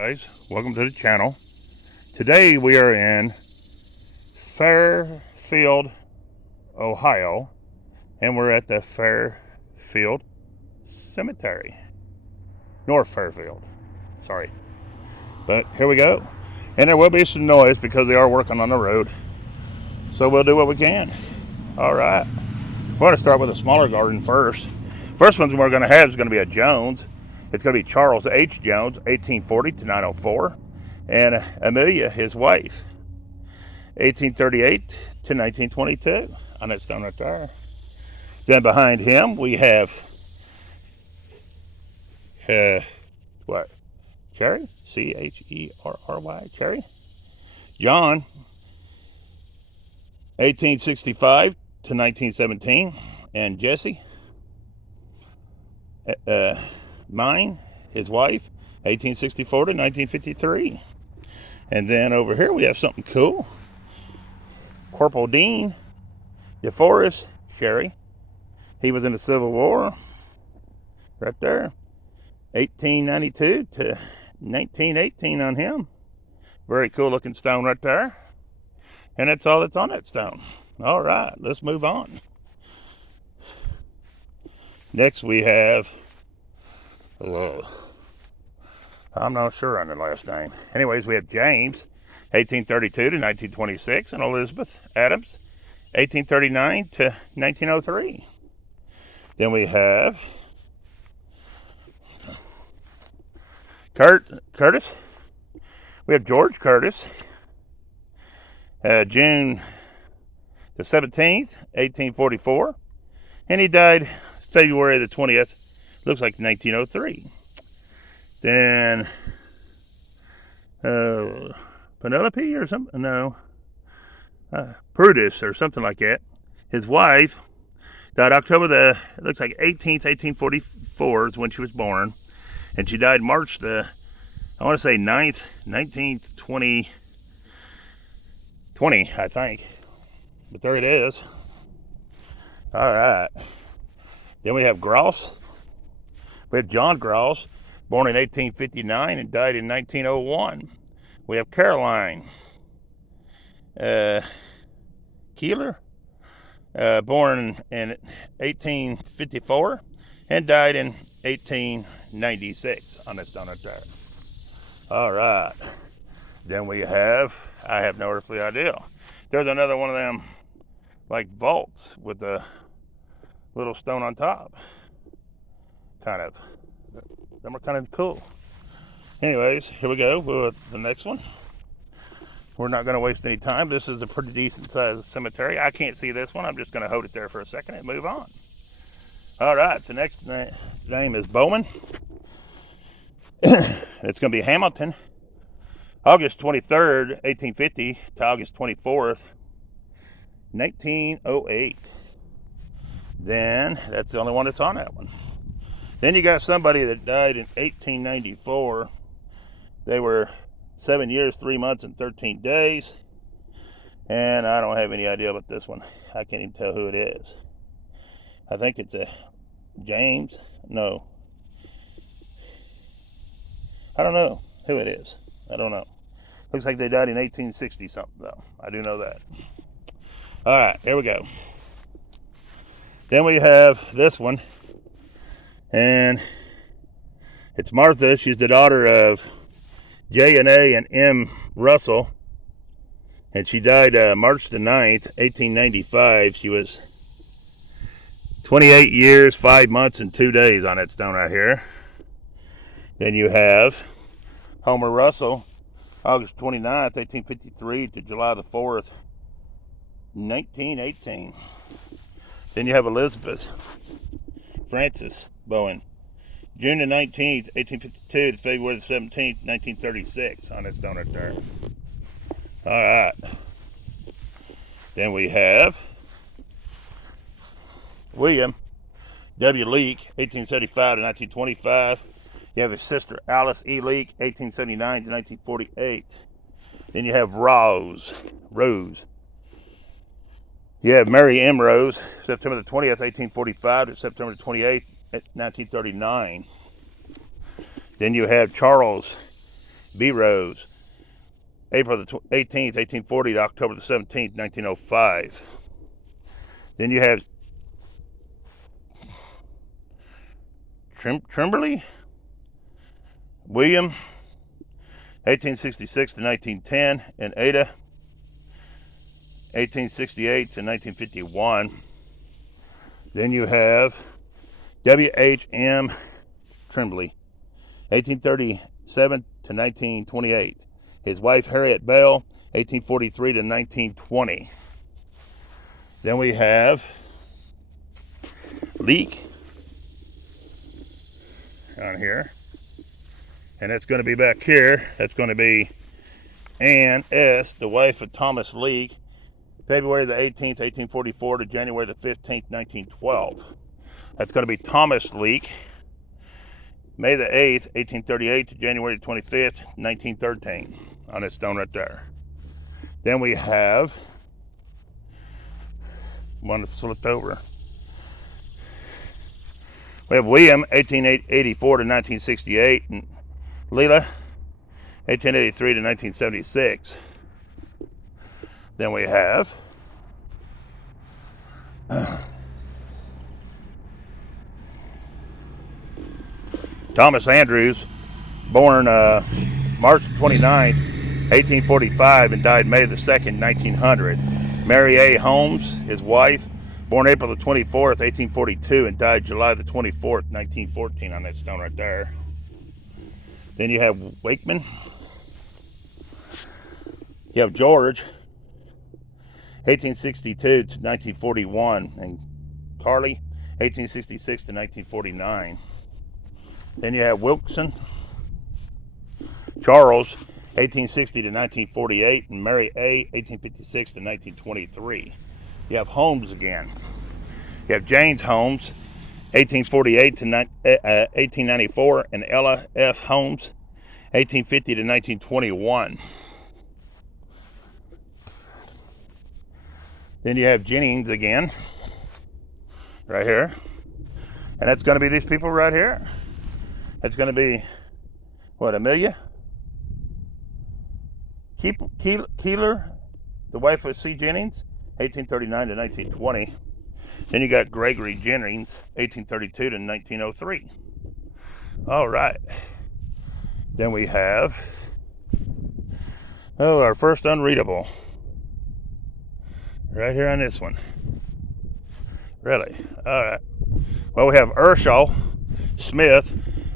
Guys, welcome to the channel. Today we are in Fairfield, Ohio, and we're at the Fairfield Cemetery. North Fairfield, sorry. But here we go. And there will be some noise because they are working on the road. So we'll do what we can. All right. We're going to start with a smaller garden first. First one we're going to have is going to be a Jones. It's going to be Charles H. Jones, 1840 to 904. And Amelia, his wife, 1838 to 1922. On that stone right there. Then behind him we have what? Cherry? Cherry? Cherry? John, 1865 to 1917. And Jesse, mine, his wife, 1864 to 1953. And then over here we have something cool. Corporal Dean DeForest Sherry. He was in the Civil War. Right there. 1892 to 1918 on him. Very cool looking stone right there. And that's all that's on that stone. All right, let's move on. Next we have, I'm not sure on the last name. Anyways, we have James, 1832 to 1926, and Elizabeth Adams, 1839 to 1903. Then we have Curtis. We have George Curtis, June the 17th, 1844, and he died February the 20th, looks like 1903. Then Penelope or something, no, Prudis or something like that. His wife died October the, it looks like 18th, 1844 is when she was born. And she died March the, I want to say 9th, 19th, 2020, I think. But there it is. All right. Then we have Gross. We have John Gross, born in 1859 and died in 1901. We have Caroline Keeler, born in 1854 and died in 1896 on that stone right there. All right. Then we have, I have no earthly idea. There's another one of them like vaults with a little stone on top. Kind of. Them are kind of cool. Anyways, here we go with the next one. We're not going to waste any time. This is a pretty decent sized cemetery. I can't see this one. I'm just going to hold it there for a second and move on. All right, the next name is Bowman. It's going to be Hamilton, August 23rd, 1850 to August 24th, 1908. Then, that's the only one that's on that one. Then you got somebody that died in 1894. They were 7 years, 3 months, and 13 days. And I don't have any idea about this one. I can't even tell who it is. I think it's a James. No. I don't know who it is. I don't know. Looks like they died in 1860 something though. I do know that. All right, here we go. Then we have this one. And it's Martha. She's the daughter of J and A and M Russell. And she died March the 9th, 1895. She was 28 years, 5 months, and 2 days on that stone right here. Then you have Homer Russell, August 29th, 1853 to July the 4th, 1918. Then you have Elizabeth Frances Bowen, June the 19th, 1852 to February the 17th, 1936 on that stone right there. All right. Then we have William W. Leake, 1875 to 1925. You have his sister Alice E. Leake, 1879 to 1948. Then you have Rose. You have Mary M. Rose, September the 20th, 1845 to September the 28th, 1939. Then you have Charles B. Rose, April the 18th, 1840 to October the 17th, 1905. Then you have Trimberley, William, 1866 to 1910, and Ada, 1868 to 1951. Then you have W.H.M. Trimbley, 1837 to 1928. His wife Harriet Bell, 1843 to 1920. Then we have Leake on here, and that's going to be back here. That's going to be Ann S., the wife of Thomas Leake, February the 18th, 1844 to January the 15th, 1912. That's going to be Thomas Leake, May the 8th, 1838 to January the 25th, 1913, on that stone right there. Then we have one that's flipped over. We have William, 1884 to 1968, and Leela, 1883 to 1976. Then we have Thomas Andrews, born March 29th, 1845, and died May the 2nd, 1900. Mary A. Holmes, his wife, born April the 24th, 1842, and died July the 24th, 1914, on that stone right there. Then you have Wakeman. You have George, 1862 to 1941, and Carly, 1866 to 1949. Then you have Wilson, Charles, 1860 to 1948, and Mary A., 1856 to 1923. You have Holmes again. You have James Holmes, 1848 to 1894, and Ella F. Holmes, 1850 to 1921. Then you have Jennings again, right here. And that's going to be these people right here. It's going to be, what, Amelia Keeler, the wife of C. Jennings, 1839 to 1920. Then you got Gregory Jennings, 1832 to 1903. All right. Then we have, our first unreadable. Right here on this one. Really? All right. Well, we have Ershaw Smith,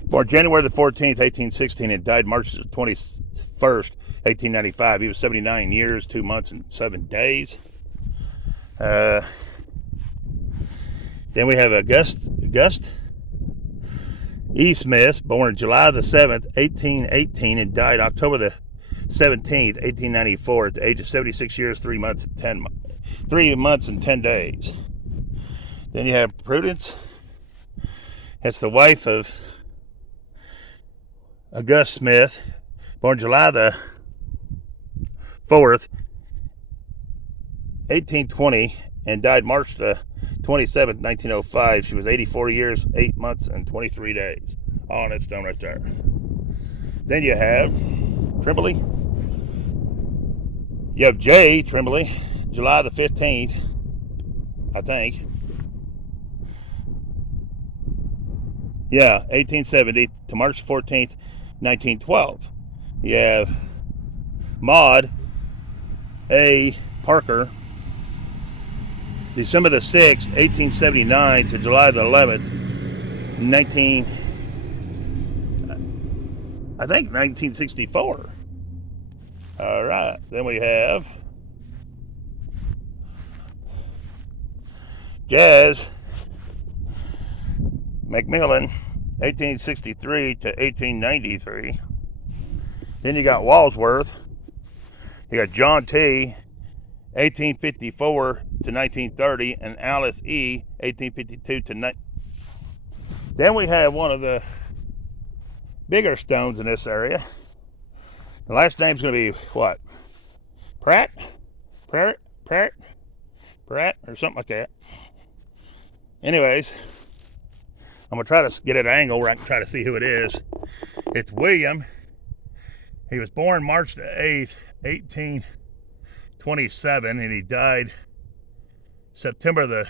born January the 14th, 1816, and died March the 21st, 1895. He was 79 years, 2 months, and 7 days. Then we have August E. Smith, born July the 7th, 1818, and died October the 17th, 1894, at the age of 76 years, 3 months, and 10 days. Then you have Prudence. It's the wife of August Smith, born July the 4th, 1820, and died March the 27th, 1905. She was 84 years, 8 months, and 23 days. All on that stone right there. Then you have Trimbley. You have J. Trimbley, July the 15th, I think. Yeah, 1870 to March 14th, 1912. You have Maud A. Parker, December the 6th, 1879 to July the 11th, 1964. All right, then we have Jazz McMillan, 1863 to 1893. Then you got Walsworth. You got John T., 1854 to 1930, and Alice E., 1852 to 19. Then we have one of the bigger stones in this area. The last name's going to be what? Pratt, or something like that. Anyways, I'm going to try to get an angle where I can try to see who it is. It's William, He was born March the 8th, 1827, and he died September the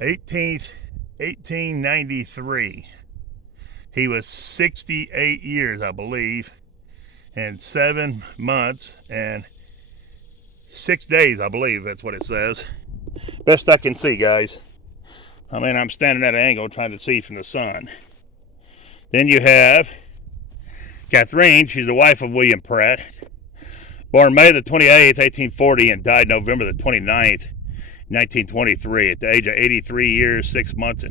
18th, 1893. He was 68 years, I believe, and 7 months and 6 days, I believe that's what it says. Best I can see, guys. I mean, I'm standing at an angle trying to see from the sun. Then you have Catherine. She's the wife of William Pratt. Born May the 28th, 1840, and died November the 29th, 1923, at the age of 83 years, 6 months,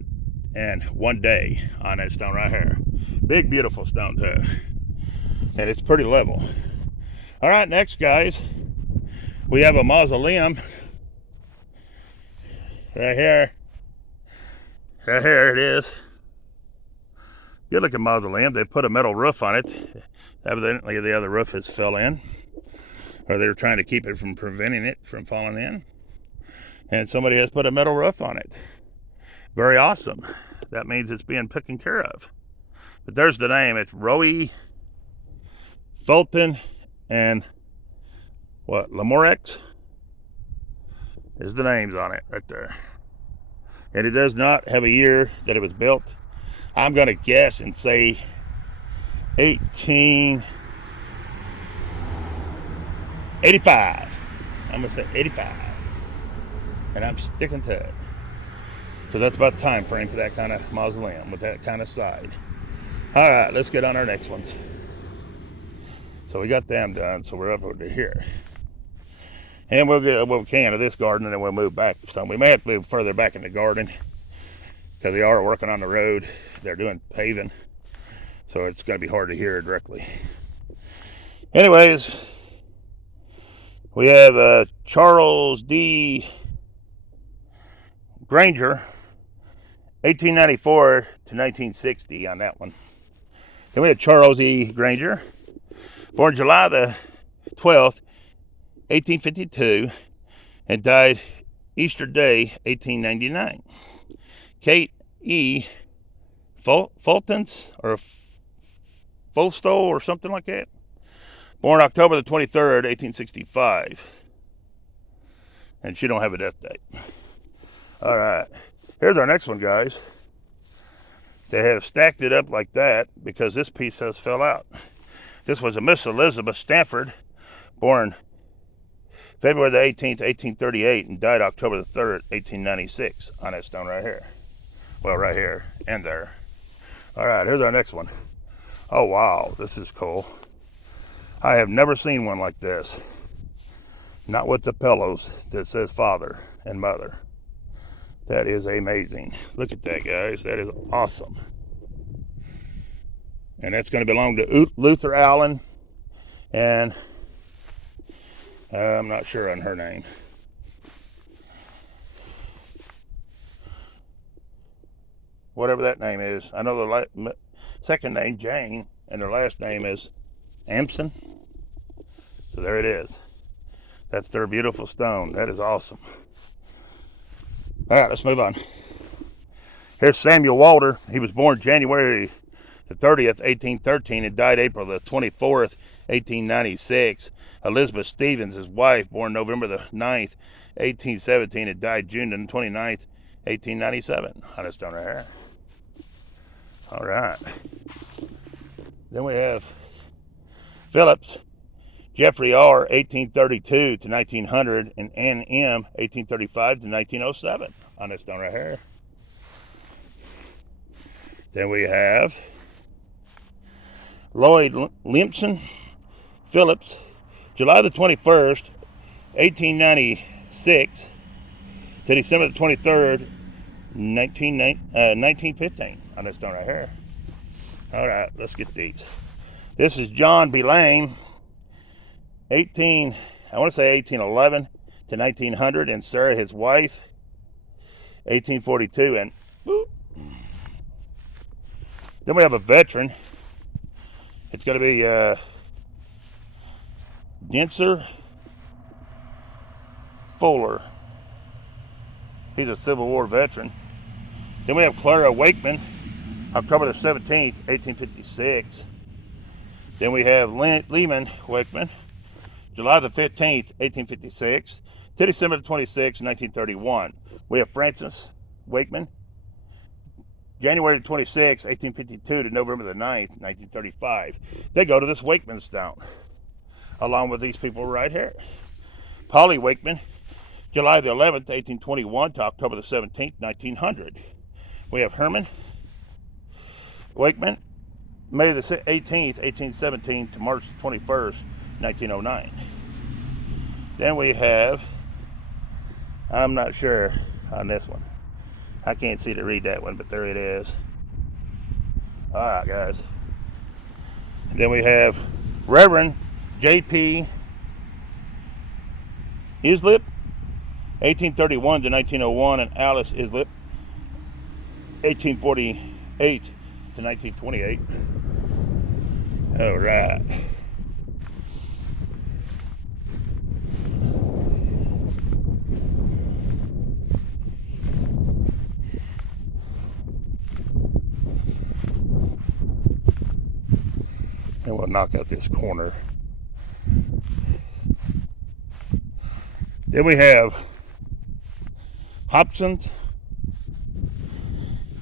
and 1 day on that stone right here. Big, beautiful stone, too. And it's pretty level. All right, next, guys, we have a mausoleum right here. Right here it is. Good looking mausoleum. They put a metal roof on it. Evidently the other roof has fell in, or they were trying to keep it from preventing it from falling in. And somebody has put a metal roof on it. Very awesome. That means it's being taken care of. But there's the name. It's Roe, Fulton, and what? Lamorex is the names on it right there. And it does not have a year that it was built. I'm going to guess and say 1885. I'm going to say 85. And I'm sticking to it. Because that's about the time frame for that kind of mausoleum with that kind of side. All right, let's get on our next ones. So we got them done, so we're up over here. And we'll get what we can of this garden, and then we'll move back some. We may have to move further back in the garden because they are working on the road. They're doing paving, so it's going to be hard to hear directly. Anyways, we have Charles D. Granger, 1894 to 1960 on that one. Then we have Charles E. Granger, born July the 12th, 1852, and died Easter Day, 1899. Kate E. Fultons, or Fulstol, or something like that, born October the 23rd, 1865. And she don't have a death date. All right, here's our next one, guys. They have stacked it up like that because this piece has fell out. This was a Miss Elizabeth Stanford, born February the 18th, 1838, and died October the 3rd, 1896, on that stone right here. Well, right here and there. All right, here's our next one. Oh, wow, this is cool. I have never seen one like this. Not with the pillows that says father and mother. That is amazing. Look at that, guys. That is awesome. And that's going to belong to Luther Allen, and I'm not sure on her name. Whatever that name is. I know the second name, Jane, and her last name is Amson. So there it is. That's their beautiful stone. That is awesome. All right, let's move on. Here's Samuel Walter. He was born January the 30th, 1813, and died April the 24th, 1896. Elizabeth Stevens, his wife, born November the 9th, 1817, and died June the 29th, 1897. On this stone right here. All right. Then we have Phillips, Jeffrey R., 1832 to 1900, and Ann M., 1835 to 1907. On this stone right here. Then we have Lloyd Limpson Phillips, July the 21st, 1896 to December the 23rd, 1915. On this stone right here. All right, let's get these. This is John B. Lane, 1811 to 1900, and Sarah, his wife, 1842, and whoop. Then we have a veteran. It's going to be Genser Fuller. He's a Civil War veteran. Then we have Clara Wakeman, October the 17th, 1856. Then we have Lehman Wakeman, July the 15th, 1856 to December the 26th, 1931. We have Francis Wakeman, January 26, 1852 to November the 9th, 1935. They go to this Wakemanstown, along with these people right here. Polly Wakeman, July the 11th, 1821 to October the 17th, 1900. We have Herman Wakeman, May the 18th, 1817 to March 21st, 1909. Then we have, I'm not sure on this one. I can't see to read that one, but there it is. All right, guys. And then we have Reverend J.P. Islip, 1831 to 1901, and Alice Islip, 1848 to 1928. All right. And we'll knock out this corner. Then we have Hobson's.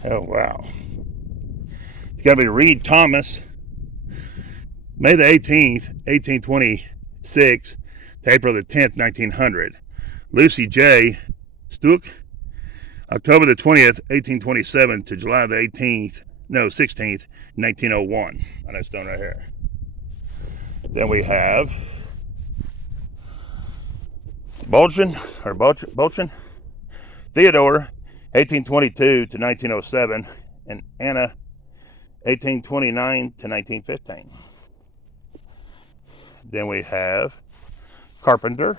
Oh, wow. It's got to be Reed Thomas, May the 18th, 1826 to April the 10th, 1900. Lucy J. Stuck, October the 20th, 1827 to July the 16th, 1901. On that stone right here. Then we have Bolchin, Theodore, 1822 to 1907, and Anna, 1829 to 1915. Then we have Carpenter.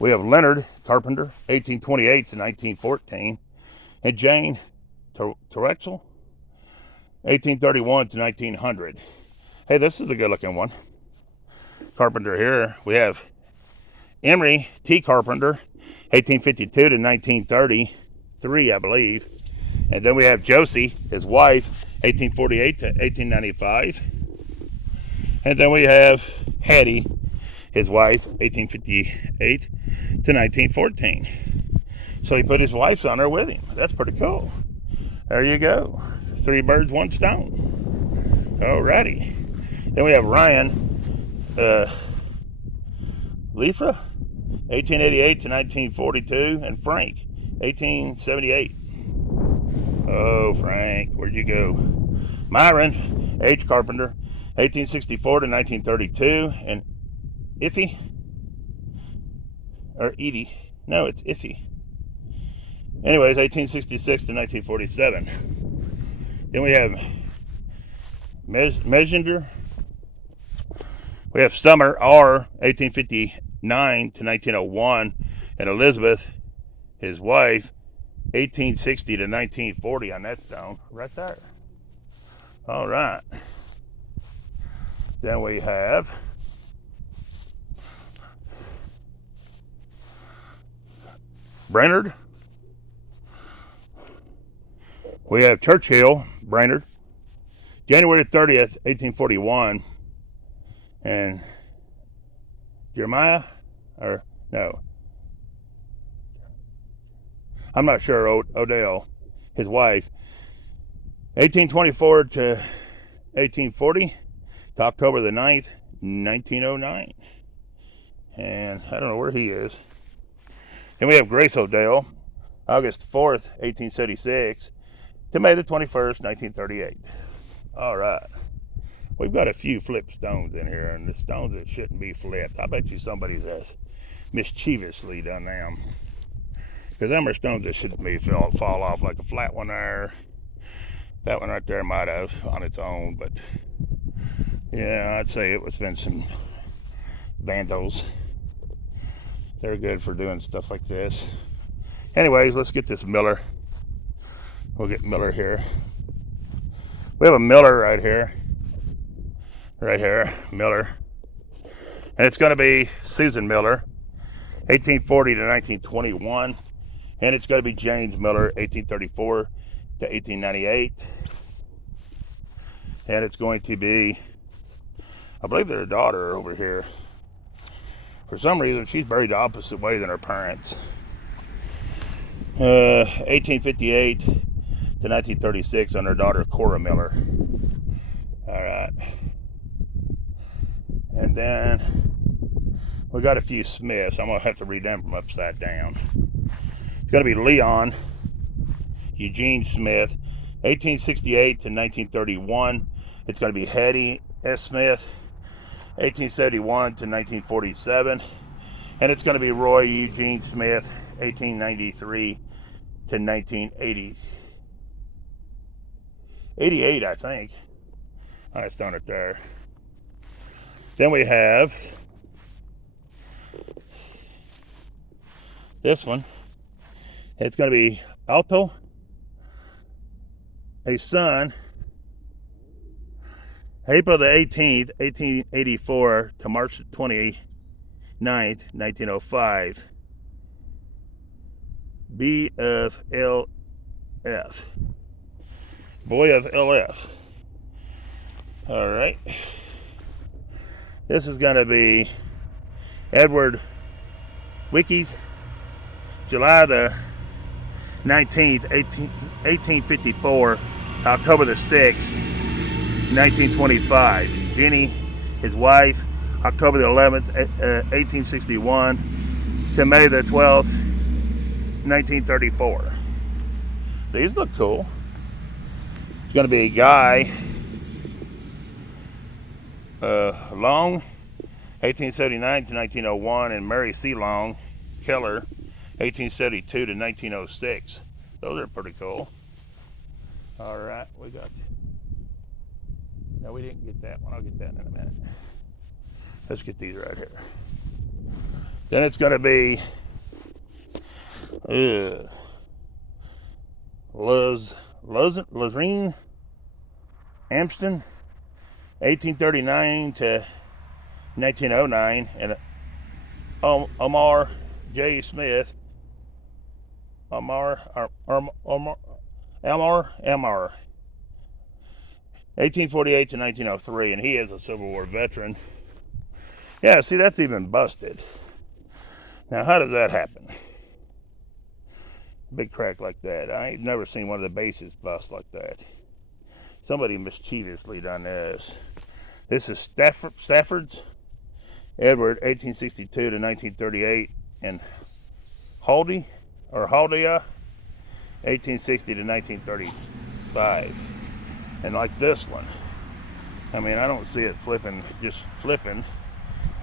We have Leonard Carpenter, 1828 to 1914, and Jane Terexel, 1831 to 1900. Hey, this is a good looking one. Carpenter here. We have Emery T. Carpenter, 1852 to 1933, I believe. And then we have Josie, his wife, 1848 to 1895. And then we have Hattie, his wife, 1858 to 1914. So he put his wife on there with him. That's pretty cool. There you go. 3 birds, 1 stone. Alrighty. Then we have Ryan Lefra, 1888 to 1942, and Frank, 1878. Oh, Frank, where'd you go? Myron H. Carpenter, 1864 to 1932, and Iffy, or Edie, no, it's Iffy. Anyways, 1866 to 1947. Then we have Messenger. We have Summer R, 1859 to 1901, and Elizabeth, his wife, 1860 to 1940 on that stone right there. All right. Then we have Brainerd. We have Churchill Brainerd, January 30th, 1841, and Jeremiah, or no, I'm not sure, Odell, his wife, 1824 to 1840 to October the 9th, 1909. And I don't know where he is. Then we have Grace Odell, August 4th, 1876 to May the 21st, 1938. All right. We've got a few flip stones in here, and the stones that shouldn't be flipped. I bet you somebody's mischievously done them. Because them are stones that shouldn't be fall off, like a flat one there. That one right there might have on its own, but yeah, I'd say it was been some vandals. They're good for doing stuff like this. Anyways, let's get this Miller. We'll get Miller here. We have a Miller right here. Right here, Miller. And it's going to be Susan Miller, 1840 to 1921. And it's going to be James Miller, 1834 to 1898. And it's going to be I believe there's a daughter over here. For some reason, she's buried the opposite way than her parents. 1858 to 1936 on her daughter Cora Miller. All right. And then we got a few Smiths. I'm going to have to read them from upside down. It's going to be Leon Eugene Smith, 1868 to 1931. It's going to be Hetty S. Smith, 1871 to 1947. And it's going to be Roy Eugene Smith, 1893 to 1980. 88, I think. I just done it there. Then we have this one. It's going to be Alto, a son, April the 18th, 1884 to March 29th, 1905. B of LF. Boy of LF. All right. This is going to be Edward Wickies, July the 19th, 1854 to October the 6th, 1925. Jenny, his wife, October the 11th, 1861 to May the 12th, 1934. These look cool. It's going to be a guy, Long, 1879 to 1901, and Mary C. Long, Keller, 1872 to 1906. Those are pretty cool. All right, we got. No, we didn't get that one. I'll get that in a minute. Let's get these right here. Then it's going to be Lazarine Amston, 1839 to 1909, and Omar J. Smith, Amar, 1848 to 1903, and he is a Civil War veteran. Yeah, see, that's even busted. Now, how does that happen? Big crack like that. I ain't never seen one of the bases bust like that. Somebody mischievously done this. This is Stafford's Edward, 1862 to 1938, and Haldia, 1860 to 1935. And like this one, I mean, I don't see it just flipping.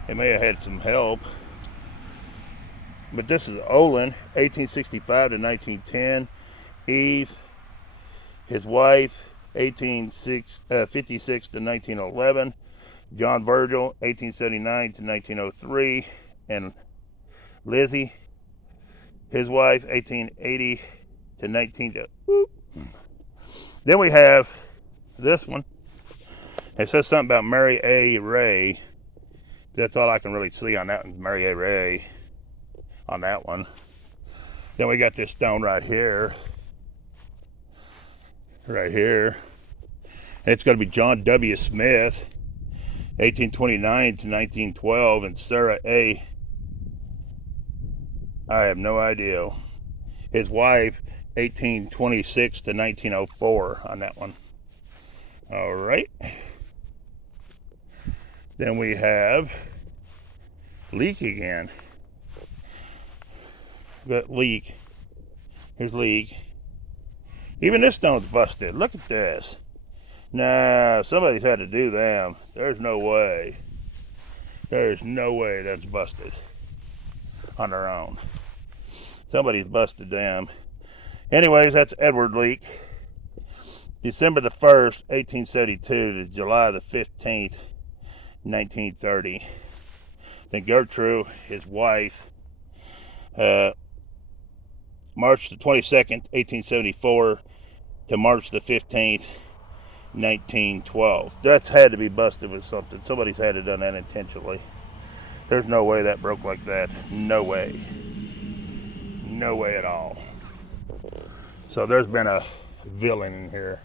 It may have had some help. But this is Olin, 1865 to 1910. Eve, his wife, 1856 to 1911. John Virgil, 1879 to 1903. And Lizzie, his wife, 1880 to 19. Then we have this one. It says something about Mary A. Ray. That's all I can really see on that one, Mary A. Ray, on that one. Then we got this stone right here. Right here. It's going to be John W. Smith, 1829 to 1912, and Sarah A. I have no idea. His wife, 1826 to 1904 on that one. All right. Then we have Leak again. Got Leak. Here's Leak. Even this stone's busted. Look at this. Nah, somebody's had to do them. There's no way. There's no way that's busted on their own. Somebody's busted them. Anyways, that's Edward Leak. December the 1st, 1872 to July the 15th, 1930. Then Gertrude, his wife, March the 22nd, 1874 to March the 15th, 1912. That's had to be busted with something. Somebody's had to done that intentionally. There's no way that broke like that. No way. No way at all. So there's been a villain in here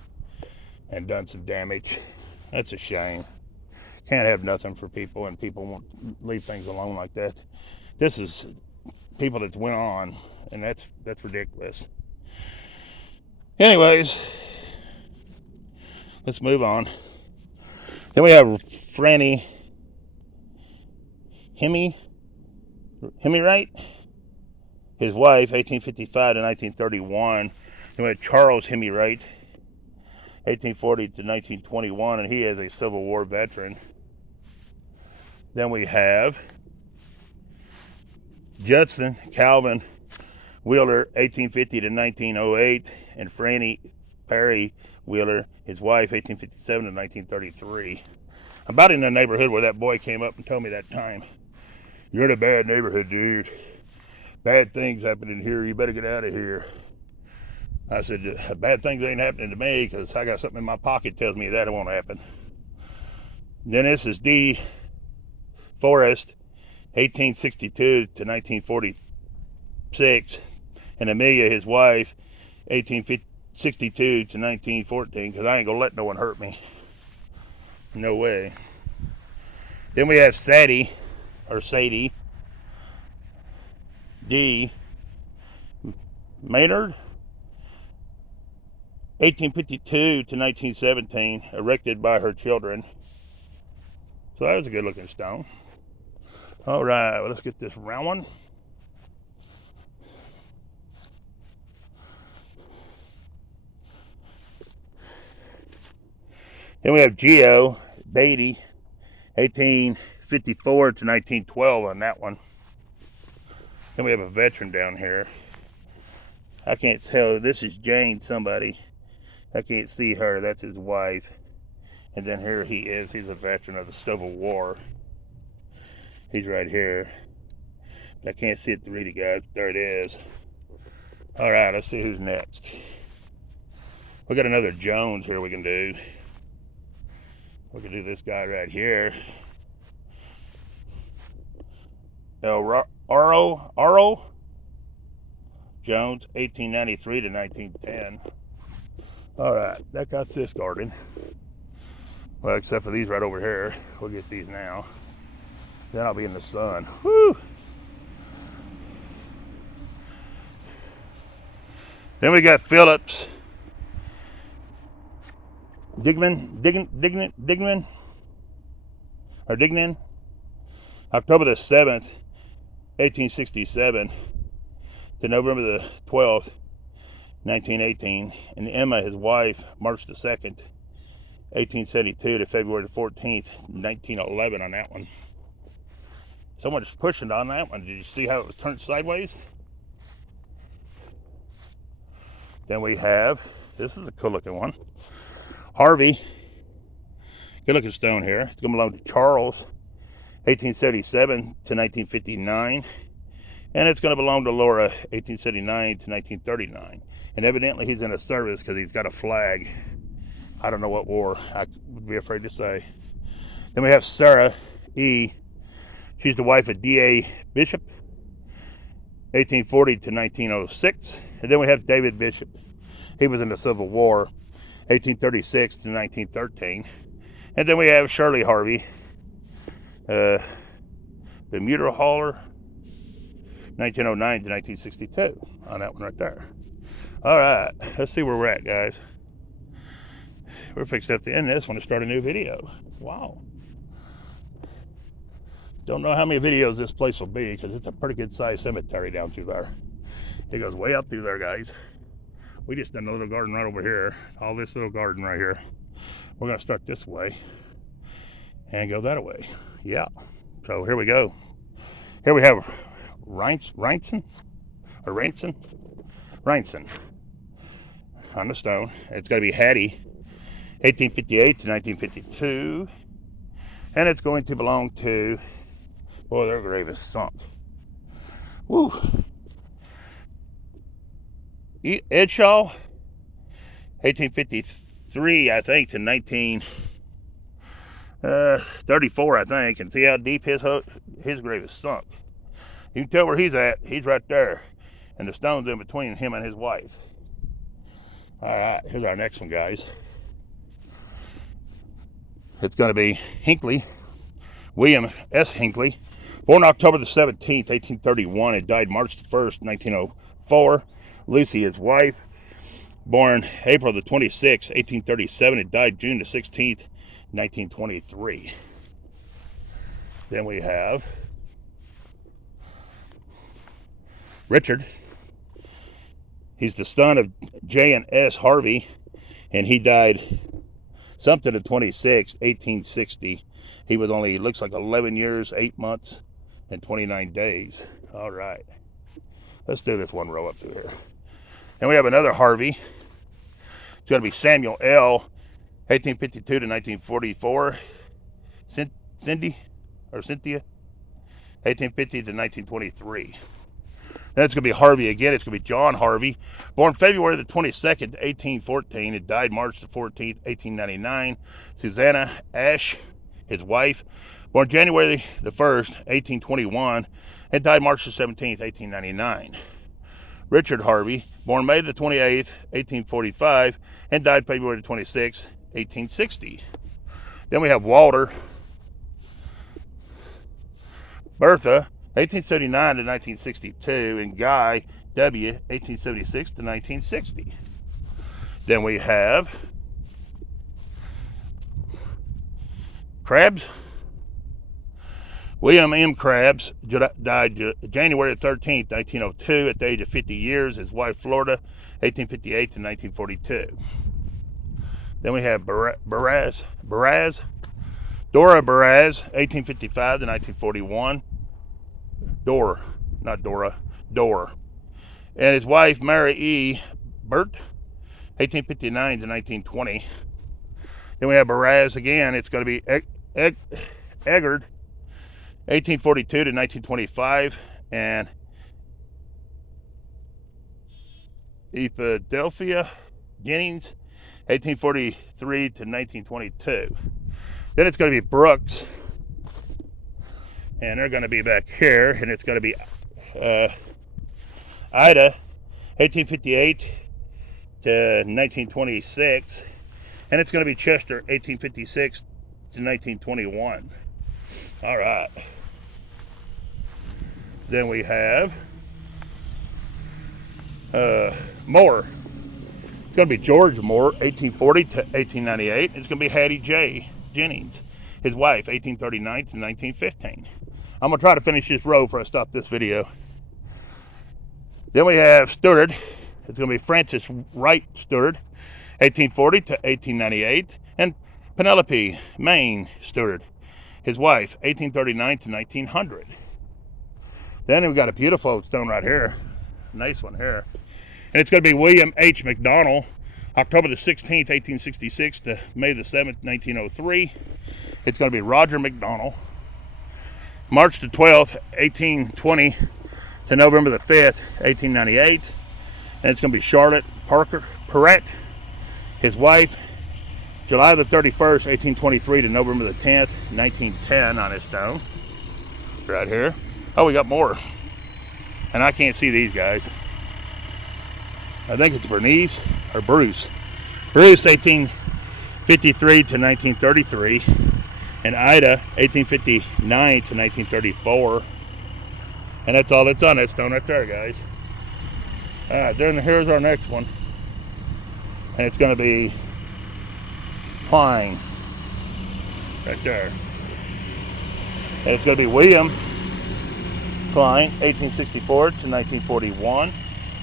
and done some damage. That's a shame. can't have nothing for people, and people won't leave things alone like that. This is people that went on, and that's ridiculous. Anyways, let's move on. Then we have Franny Hemmingwright, his wife, 1855 to 1931. Then we have Charles Hemmingwright, 1840 to 1921, and he is a Civil War veteran. Then we have Judson Calvin Wheeler, 1850 to 1908, and Franny Perry Wheeler, his wife, 1857 to 1933. I'm about in the neighborhood where that boy came up and told me that time, "You're in a bad neighborhood, dude. Bad things happening here. You better get out of here." I said, "Bad things ain't happening to me because I got something in my pocket tells me that it won't happen." Then this is D. Forrest, 1862 to 1946, and Amelia, his wife, 1862 to 1914, because I ain't going to let no one hurt me. No way. Then we have Sadie D. Maynard, 1852 to 1917, erected by her children. So that was a good looking stone. All right, well, let's get this round one. Then we have Geo Beatty, 1854 to 1912 on that one. Then we have a veteran down here. I can't tell. This is Jane somebody. I can't see her. That's his wife. And then here he is. He's a veteran of the Civil War. He's right here. I can't see it to read it, guys. There it is. All right, let's see who's next. We got another Jones here we can do. We can do this guy right here. Aro Jones, 1893 to 1910. All right, that got this garden. Well, except for these right over here. We'll get these now. Then I'll be in the sun. Woo! Then we got Phillips. Dignan, October the 7th, 1867 to November the 12th, 1918. And Emma, his wife, March the 2nd, 1872 to February the 14th, 1911 on that one. So much pushing on that one. Did you see how it was turned sideways? Then we have, this is a cool looking one, Harvey. Good looking stone here. It's going to belong to Charles, 1877 to 1959. And it's going to belong to Laura, 1879 to 1939. And evidently he's in a service because he's got a flag. I don't know what war. I would be afraid to say. Then we have Sarah E. She's the wife of D.A. Bishop, 1840 to 1906. And then we have David Bishop. He was in the Civil War, 1836 to 1913. And then we have Shirley Harvey, the Muter Hauler, 1909 to 1962 on that one right there. All right, let's see where we're at, guys. We're fixing up to end this one to start a new video. Wow. Don't know how many videos this place will be because it's a pretty good sized cemetery down through there. It goes way up through there, guys. We just done a little garden right over here. All this little garden right here. We're going to start this way and go that way. Yeah. So here we go. Here we have Reinson on the stone. It's going to be Hattie, 1858 to 1952. And it's going to belong to, boy, their grave is sunk. Woo. Edshaw, 1853, I think, to 1934, I think. And see how deep his grave is sunk. You can tell where he's at. He's right there. And the stone's in between him and his wife. All right, here's our next one, guys. It's going to be Hinckley, William S. Hinckley, born October the 17th, 1831, and died March the 1st, 1904. Lucy, his wife, born April the 26th, 1837, and died June the 16th, 1923. Then we have Richard. He's the son of J and S. Harvey, and he died something the 26th, 1860. He was only, looks like 11 years, 8 months, and 29 days. All right. Let's do this one row up through here. And we have another Harvey. It's going to be Samuel L., 1852 to 1944. Cynthia, 1850 to 1923. Then it's going to be Harvey again. It's going to be John Harvey, born February the 22nd, 1814, and died March the 14th, 1899. Susanna Ash, his wife, born January the 1st, 1821, and died March the 17th, 1899. Richard Harvey, born May the 28th, 1845, and died February the 26th, 1860. Then we have Walter. Bertha, 1879 to 1962, and Guy W., 1876 to 1960. Then we have Krabs. William M. Krabs died January 13th, 1902, at the age of 50 years. His wife, Florida, 1858 to 1942. Then we have Dora Baraz, 1855 to 1941. Dora. And his wife, Mary E. Burt, 1859 to 1920. Then we have Baraz again. It's going to be Eggard, 1842 to 1925. And Philadelphia Jennings, 1843 to 1922. Then it's going to be Brooks. And they're going to be back here, and it's going to be Ida, 1858 to 1926, and it's going to be Chester, 1856 to 1921. All right. Then we have Moore. It's going to be George Moore, 1840 to 1898. It's going to be Hattie J. Jennings, his wife, 1839 to 1915. I'm going to try to finish this row before I stop this video. Then we have Stewart. It's going to be Francis Wright Stewart, 1840 to 1898. And Penelope Maine Stewart, his wife, 1839 to 1900. Then we've got a beautiful old stone right here. Nice one here. And it's going to be William H. McDonald, October the 16th, 1866 to May the 7th, 1903. It's going to be Roger McDonald, March the 12th, 1820 to November the 5th, 1898. And it's going to be Charlotte Parker Perrett, his wife, July the 31st, 1823 to November the 10th, 1910 on his stone. Right here. Oh, we got more. And I can't see these guys. I think it's Bernice or Bruce. Bruce, 1853 to 1933. And Ida, 1859 to 1934. And that's all that's on that stone right there, guys. All right, then here's our next one. And it's going to be Klein. Right there. And it's going to be William Klein, 1864 to 1941.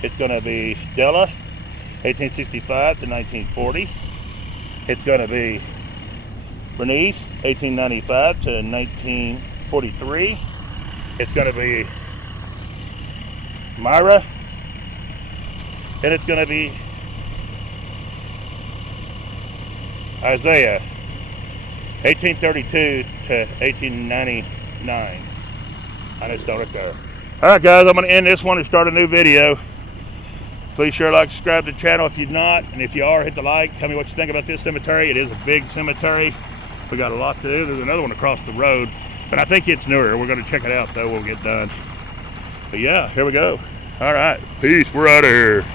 It's going to be Della, 1865 to 1940. It's going to be Bernice, 1895 to 1943. It's going to be Myra. And it's going to be Isaiah, 1832 to 1899. I just don't right there. All right, guys, I'm going to end this one and start a new video. Please share, like, subscribe to the channel if you're not. And if you are, hit the like. Tell me what you think about this cemetery. It is a big cemetery. We got a lot to do. There's another one across the road, but I think it's newer. We're going to check it out, though, when we get done. But, yeah, here we go. All right. Peace. We're out of here.